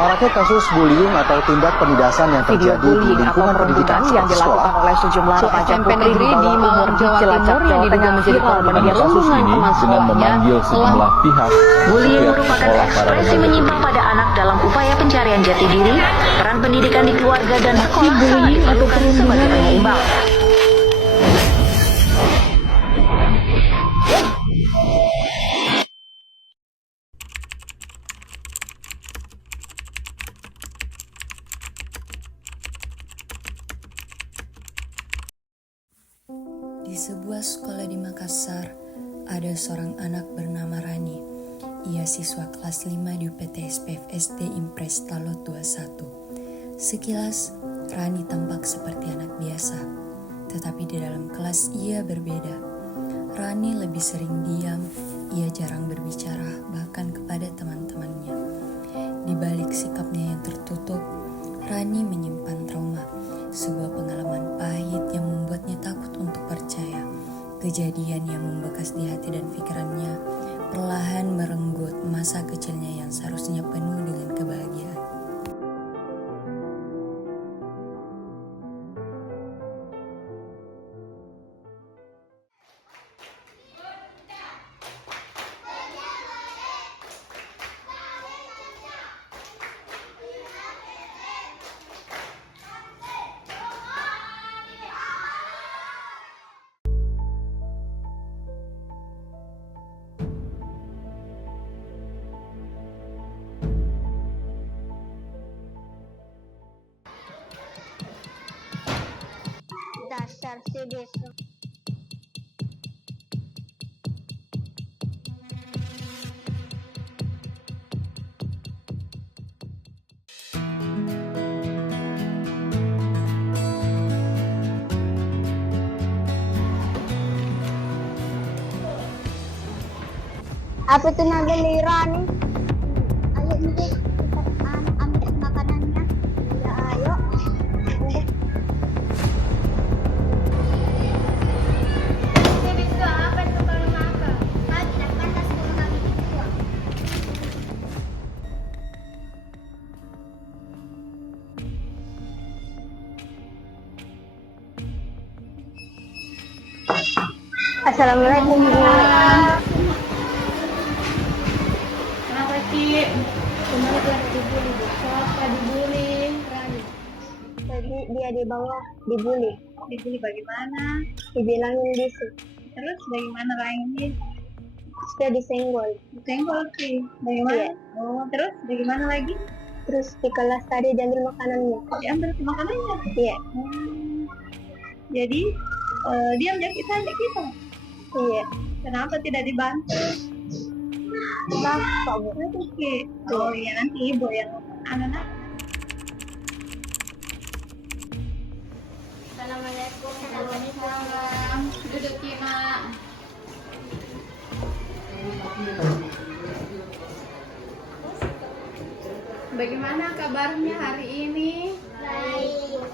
Maraknya kasus bullying atau tindak penindasan yang Video terjadi di bullying atau lingkungan pendidikan perundungan yang dilakukan oleh sejumlah remaja SMP putri negeri di Malang, Jawa Timur yang diduga menjadi korban Pada kasus perundungan ini teman dengan sekolahnya memanggil sejumlah pihak Bullying pihak merupakan sekolah para ekspresi remaja menyimpang pada anak dalam upaya pencarian jati diri, peran pendidikan di keluarga dan sekolah sangat bullying atau diperlukan sebagai perundungan penyeimbang. Di sebuah sekolah di Makassar, ada seorang anak bernama Rani. Ia siswa kelas 5 di UPT SPF SD Impres Talot 21. Sekilas, Rani tampak seperti anak biasa, tetapi di dalam kelas ia berbeda. Rani lebih sering diam, ia jarang berbicara bahkan kepada teman-temannya. Di balik sikapnya yang tertutup, Rani menyimpan trauma, sebuah pengalaman pahit yang membuatnya takut untuk percaya. Kejadian yang membekas di hati dan pikirannya perlahan merenggut masa kecilnya yang seharusnya penuh dengan kebahagiaan. Dasar si besok. Apa tuh nabeli Rani? Ayo nih, kita ambil makanannya. Ya ayo. Assalamualaikum Bu. Kenapa Ci? Kemarin dia dibully Bu. Siapa dibully? Rani. Tadi dia di bawah dibully. Dibully bagaimana? Dibilangin bisu. Terus bagaimana lainnya? Dia disenggol. Senggol Ci. Bagaimana? Iya. Oh, terus bagaimana lagi? Terus di kelas tadi diambil makanannya. Diambil makanannya. Iya. Jadi dia menyakiti saja kita. Iya. Kenapa tidak dibantu? Bapak Bu. Oke. Oh iya, nanti ibu yang anak-anak. Assalamualaikum. Waalaikumsalam. Duduk Cina. Bagaimana kabarnya hari ini? Baik.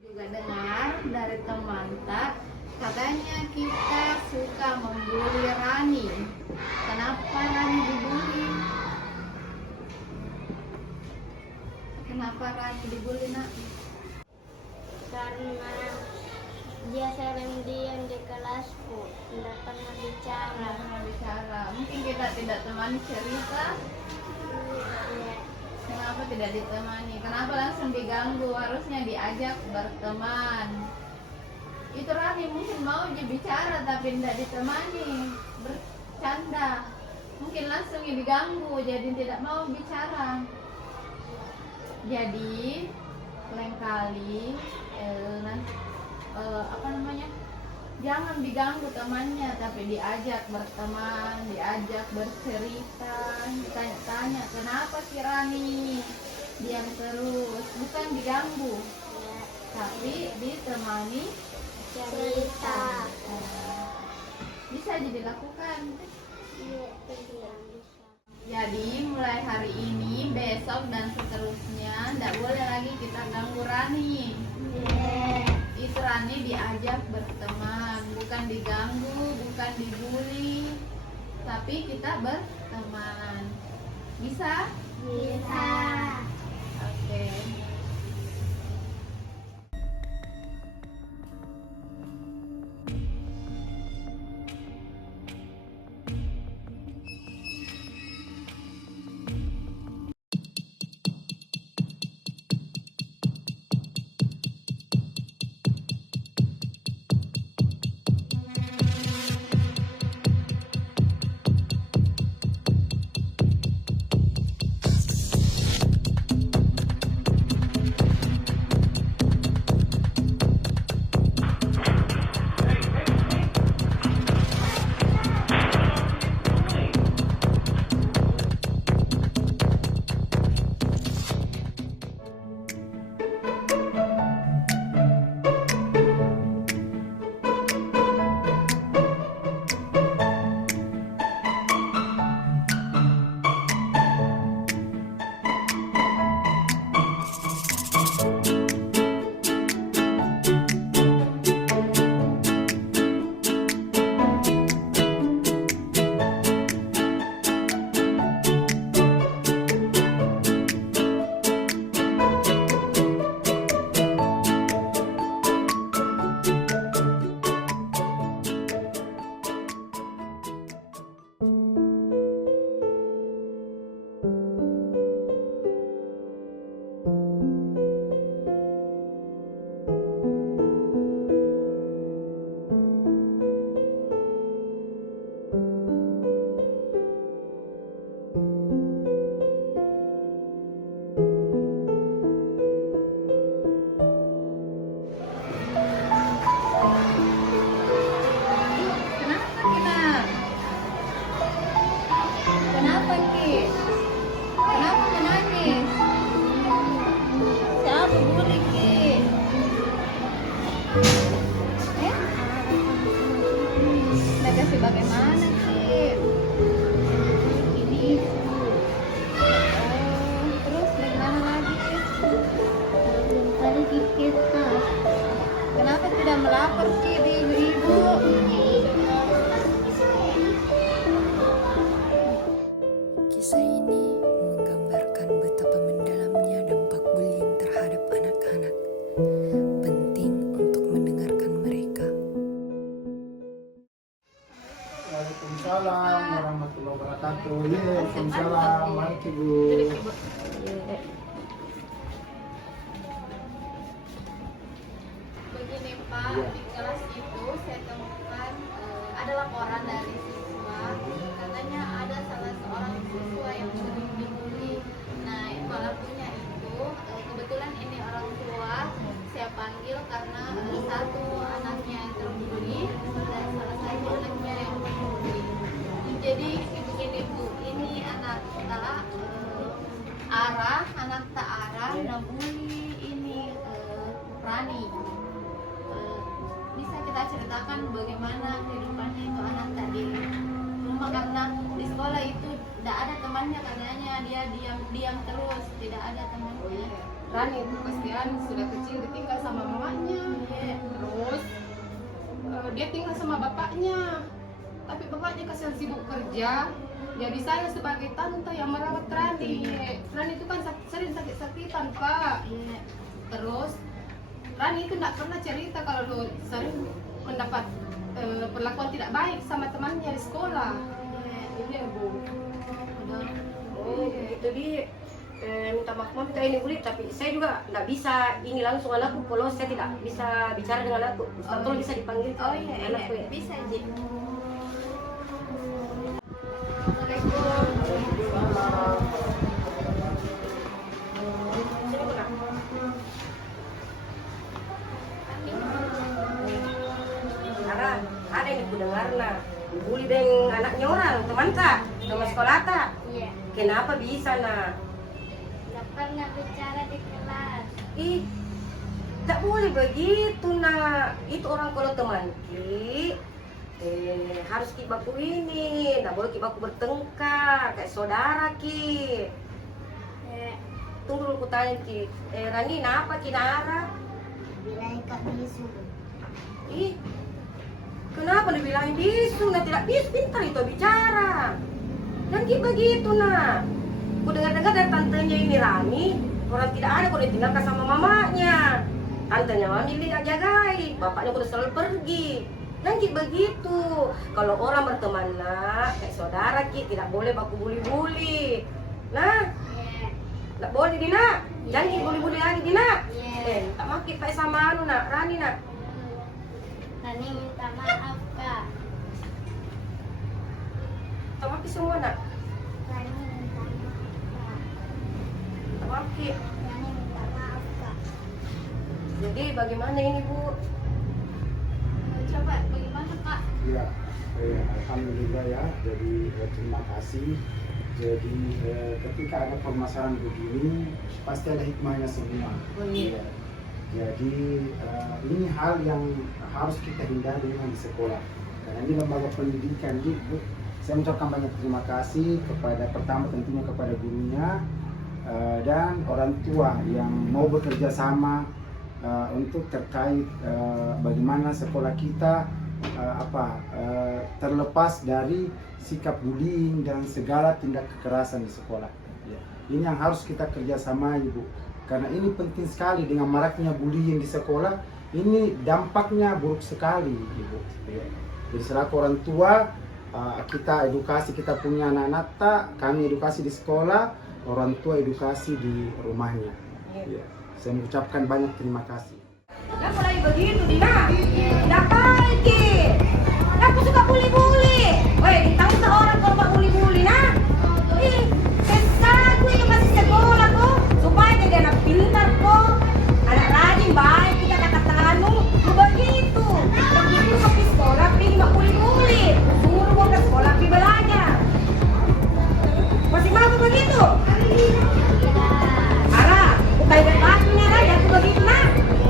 Juga dengar dari teman tak, katanya kita suka membuli Rani. Kenapa Rani dibully? Kenapa Rani dibully nak? Karena dia sering diam di kelasku, tidak pernah bicara. Pernah bicara. Mungkin kita tidak temani cerita. Iya. Kenapa tidak ditemani? Kenapa langsung diganggu? Harusnya diajak berteman. Itu Rani mungkin mau dia bicara tapi tidak ditemani, bercanda. Mungkin langsung diganggu jadi tidak mau bicara. Jadi lain kali jangan diganggu temannya tapi diajak berteman, diajak bercerita, ditanya-tanya kenapa si Rani diam terus, bukan diganggu tapi ditemani Cerita. Bisa jadi dilakukan. Iya, bisa. Jadi mulai hari ini, besok dan seterusnya tidak boleh lagi kita ganggu Rani. Itu Rani diajak berteman, bukan diganggu, bukan dibully, tapi kita berteman. Bisa? Bisa. lagi kita. Kenapa tidak melapor Ki di ibu? Kisah ini menggambarkan betapa mendalamnya dampak bullying terhadap anak-anak. Penting untuk mendengarkan mereka. Waalaikumsalam warahmatullahi wabarakatuh. Waalaikumsalam. Mari Ibu. Begini Pak, di kelas itu saya temukan ada laporan dari siswa, katanya ada salah seorang siswa yang sering dibully. Nah, pelakunya itu kebetulan ini orang tua saya panggil karena satu anaknya yang terbully dan salah satu anaknya yang dibully. Jadi begini Bu, ini anak anak tak arah ngebully ini Rani. Bisa kita ceritakan bagaimana kehidupannya itu anak tadi. Cuma karena di sekolah itu tidak ada temannya, katanya dia diam terus, tidak ada temannya. Rani itu pastian sudah kecil ditinggal sama mamanya, terus dia tinggal sama bapaknya, tapi bapaknya kasihan sibuk kerja. Jadi saya sebagai tante yang merawat Rani. Rani itu kan sering sakit-sakitan Pak. Terus Rani itu tidak pernah cerita kalau sering mendapat perlakuan tidak baik sama temannya di sekolah. Iya Bu. Oh itu dia minta maaf minta ini boleh, tapi saya juga tidak bisa ini langsung anakku kalau saya tidak bisa bicara dengan anakku. Tolong bisa dipanggil anakku ya. Bisa Ji. Ada yang aku dengar lah, bully dengan anaknya orang, teman tak, teman sekolah tak. Iya. Kenapa bisa nak? Nggak pernah bicara di kelas. Ih, tak boleh begitu nak. Itu orang kalau teman ki, harus ki baku ini, tak boleh ki baku bertengkar kayak saudara ki. Tunggu dulu aku tanya ki, Rani, kenapa ki Nara? Bilang Kak Bisu. Ih, kenapa dibilangin bisu? Nah tidak bisu, pintar itu bicara. Dan ki begitu nak. Aku dengar-dengar dari tantenya ini Rani, orang tidak ada kalau ditinggalkan sama mamanya. Tantenya mami tidak jagai, bapaknya udah selalu pergi. Dan ki begitu. Kalau orang berteman nak, kayak saudara ki tidak boleh baku bully-bully. Nah, tidak boleh Dina. Jangan ki bully-bully lagi Dina. Tak makin pakai sama anu nak, Rani nak. Rani minta maaf Kak. Tak makin semua nak. Rani minta maaf Kak. Tak makin. Rani minta maaf Kak. Jadi bagaimana ini Bu? Coba bagaimana Pak? Ya, alhamdulillah ya. Jadi terima kasih. Jadi ketika ada permasalahan begini pasti ada hikmahnya semua. Ya. Jadi ini hal yang harus kita hindari dengan di sekolah. Karena ini lembaga pendidikan gitu. Saya mengucapkan banyak terima kasih kepada pertama tentunya kepada gurunya dan orang tua yang mau bekerja sama untuk terkait bagaimana sekolah kita terlepas dari sikap bullying dan segala tindak kekerasan di sekolah. Ya. Ini yang harus kita kerjasama Ibu, karena ini penting sekali dengan maraknya bullying di sekolah. Ini dampaknya buruk sekali Ibu. Ya. Jadi selaku orang tua kita edukasi, kita punya anak-anak tak, kami edukasi di sekolah, orang tua edukasi di rumahnya. Ya. Saya mengucapkan banyak terima kasih. Lah mulai begitu Dina. Tidak baik ki. Aku suka bully-bully. Woi, ditanggung seorang kalau tak bully-bully nah. Ih, kesal gue yang masih sekolah kok. Supaya jadi anak pintar kok. Anak rajin baik kita kata-kata begitu. Begitu ke sekolah pergi mak bully-bully. Suruh mau ke sekolah pergi belajar. Masih mau begitu? Ara, bukan bebasnya lah, aku begitu nah.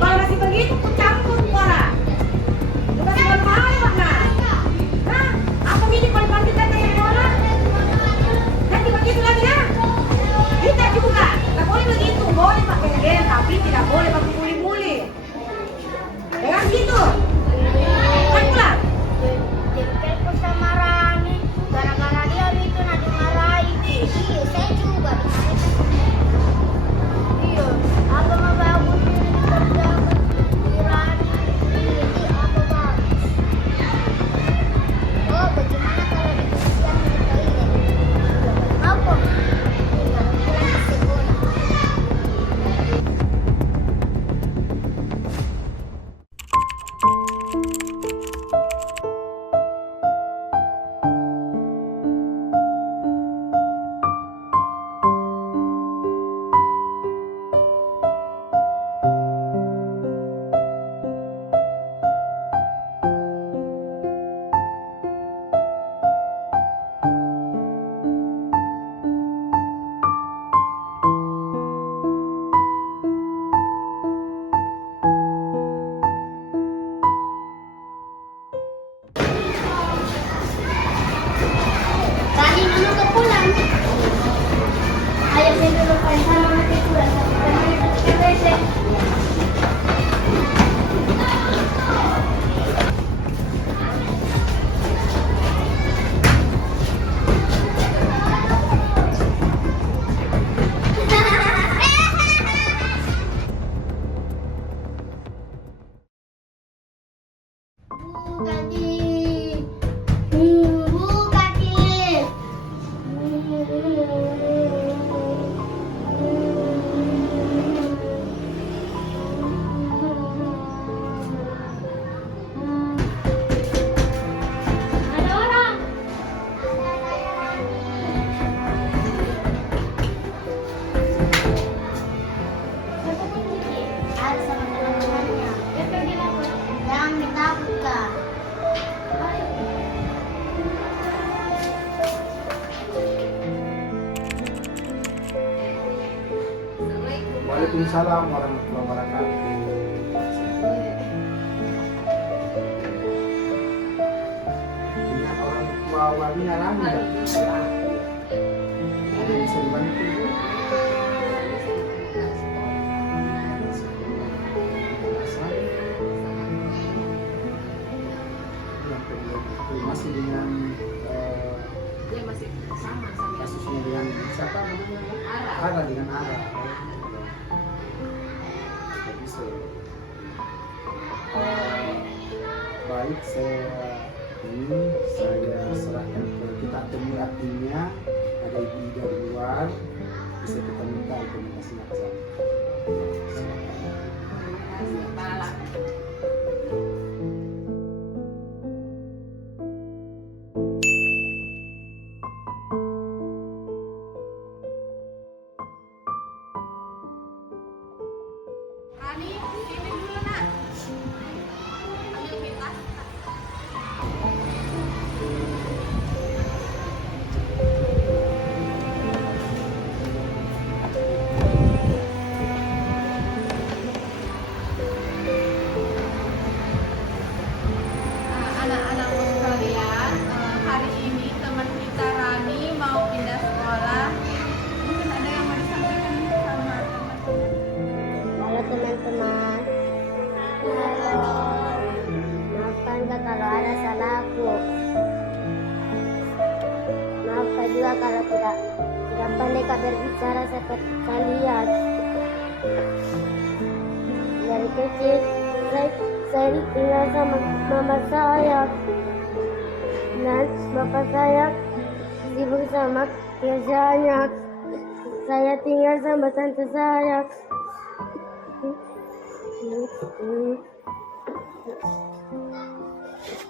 Kalau masih begitu, aku campur suara. Bukan cuma malu nah. Hah? kaki. Bu kaki. Ada orang. Ada sama teman-temannya. Dia pergi apa? Jangan ditakutkan. Waalaikumsalam warahmatullahi wabarakatuh. Dengan orang tua walinya lama nggak? Ada yang bisa dibantu? Masih dengan Dia masih sama kasusnya dengan siapa namanya? Ara dengan Ara. Bisa. Baik, saya serahkan ke kita temu artinya ada ibu dari luar bisa kita minta komunikasinya ke sana. Rani, sini dulu nak. Ambil kipas. Anak-anakku sekalian, hari ini teman kita Rani mau pindah sekolah. Mungkin ada yang mau disampaikan sama teman-teman. Halo teman-teman. Halo. Maafkan Kak kalau ada salahku. Maafkan juga kalau tidak pandai Kak berbicara seperti kalian. Dari kecil saya tinggal sama mama saya dan bapak saya sibuk sama kerjanya. Saya tinggal sama tante saya.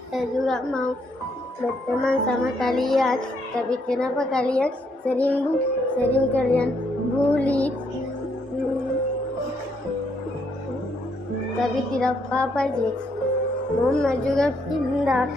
Saya juga mau berteman sama kalian, tapi kenapa kalian sering kalian bully? Tapi tidak apa-apa, Jek. Mama juga pindah.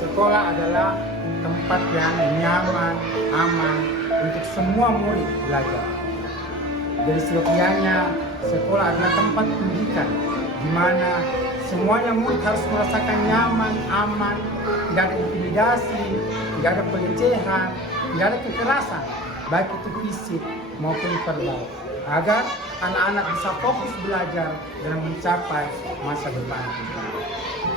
Sekolah adalah tempat yang nyaman, aman untuk semua murid belajar. Jadi seyogianya sekolah adalah tempat pendidikan di mana semuanya murid harus merasakan nyaman, aman, tidak ada intimidasi, tidak ada pelecehan, tidak ada kekerasan, baik itu fisik maupun verbal, agar anak-anak bisa fokus belajar dan mencapai masa depan.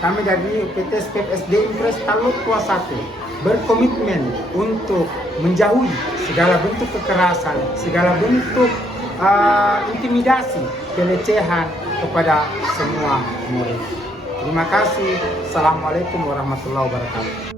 Kami dari UPT SPF SD Impres Taluk Tua 1 berkomitmen untuk menjauhi segala bentuk kekerasan, segala bentuk intimidasi, pelecehan kepada semua murid. Terima kasih. Assalamualaikum warahmatullahi wabarakatuh.